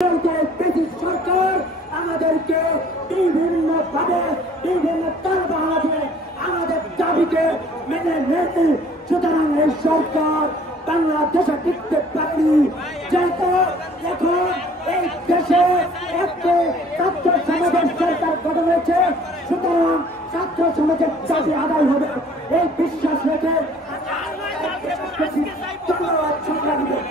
British সরকার আমাদেরকে বিভিন্নভাবে বিভিন্ন তালবাহারে আমাদের দাবিকে মেনে নেয়নি। সুতরাং এই সরকার বাংলাদেশে টিকতে পারেনি। যেহেতু এখন এই দেশে একটি ছাত্র সমাজের সরকার গঠন হয়েছে, সুতরাং ছাত্র সমাজের দাবি আদায় হবে এই বিশ্বাস রেখে ধন্যবাদ সংগ্রামীদের।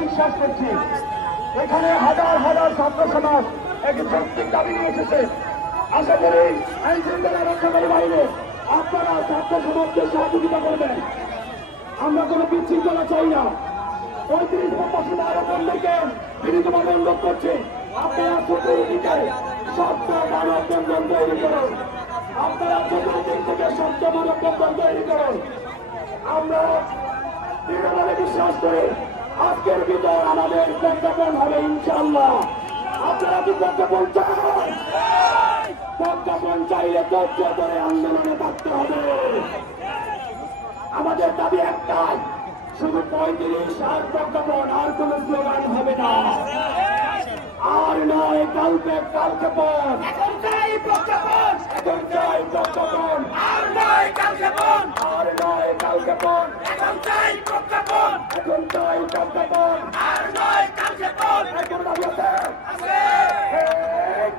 বিশ্বাস করছি এখানে হাজার হাজার ছাত্র সমাজ একটি যৌক্তিক দাবি নিয়ে এসেছে। আশা করি আইন শৃঙ্খলা রক্ষাকারী বাহিনী আপনারা ছাত্র সমাজকে সহযোগিতা করবেন। আমরা কোনো বিশৃঙ্খলা চাই না। 35-50 আরোপণদেরকে বিনীতভাবে অনুরোধ করছি, আপনারা চতুর্দিকে শক্ত মানববন্ধন তৈরি করুন। আপনারা চতুর্দিক থেকে শক্ত মানববন্ধন তৈরি করুন। আমরা দৃঢ়ভাবে বিশ্বাস করি আজকের ভিতর আমাদের প্রজ্ঞাপন হবে ইনশাআল্লাহ। আপনারা কি প্রজ্ঞাপন চান? প্রজ্ঞাপন চাইলে ধৈর্য ধরে আন্দোলনে থাকতে হবে। আমাদের দাবি একটাই, শুধু 35 আর প্রজ্ঞাপন, আর কোন স্লোগান হবে না। আর নয় কালক্ষেপণ, এখন চাই প্রজ্ঞাপন, এখন চাই প্রজ্ঞাপন। আর নয় কালক্ষেপণ, আর নয় কালক্ষেপণ, এখন চাই প্রজ্ঞাপন, এখন চাই প্রজ্ঞাপন। আর নয় কালক্ষেপণ, এখন দাবি আছে,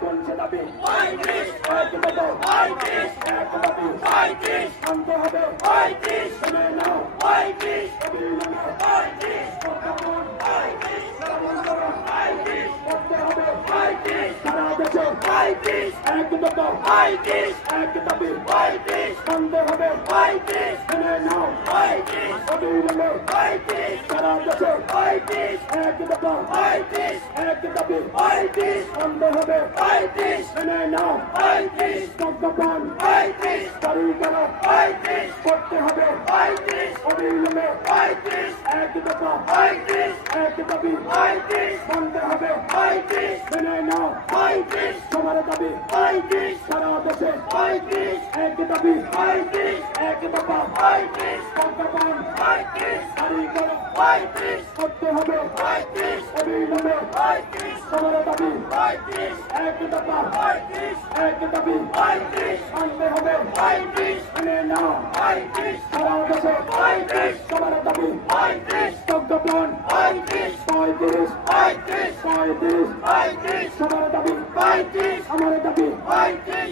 কোন সে দাবি? 35 এক দাবি, 35 এক দাবি, 35 আনতে হবে, 35 শুনে নাও, 35 35 প্রজ্ঞাপন, 35 35 করতে হবে, 35 সারা দেশে 35 এক দাবি, 35 এক দাবি, 35 আনতে হবে, 35 শুনে নাও, 35 অবিলম্বে 35 সারা দেশে 35 এক দাবি, 35 এক দাবি, 35 আনতে হবে, 35 শুনে নাও, 35 প্রজ্ঞাপন, 35 জারি করো, 35 করতে হবে, 35 অবিলম্বে 35 এক দাবি, 35 এক দাবি, 35 আনতে হবে, 35 শুনে নাও, 35 সবার দাবি, 35 সারা দেশে 35 এক দাবি, 35 এক দাবি, 35 প্রজ্ঞাপন, 35 জারি করো, 35 করতে হবে, 35 অবিলম্বে 35 সবার দাবি, 35 এক দাবি, 35 এক দাবি, 35 আনতে হবে, 35 শুনে নাও, 35 সারা দেশে 35 সবার দাবি, 35 প্রজ্ঞাপন, 35 35 35 35 সবার দাবি, 35 আমার দাবি, 35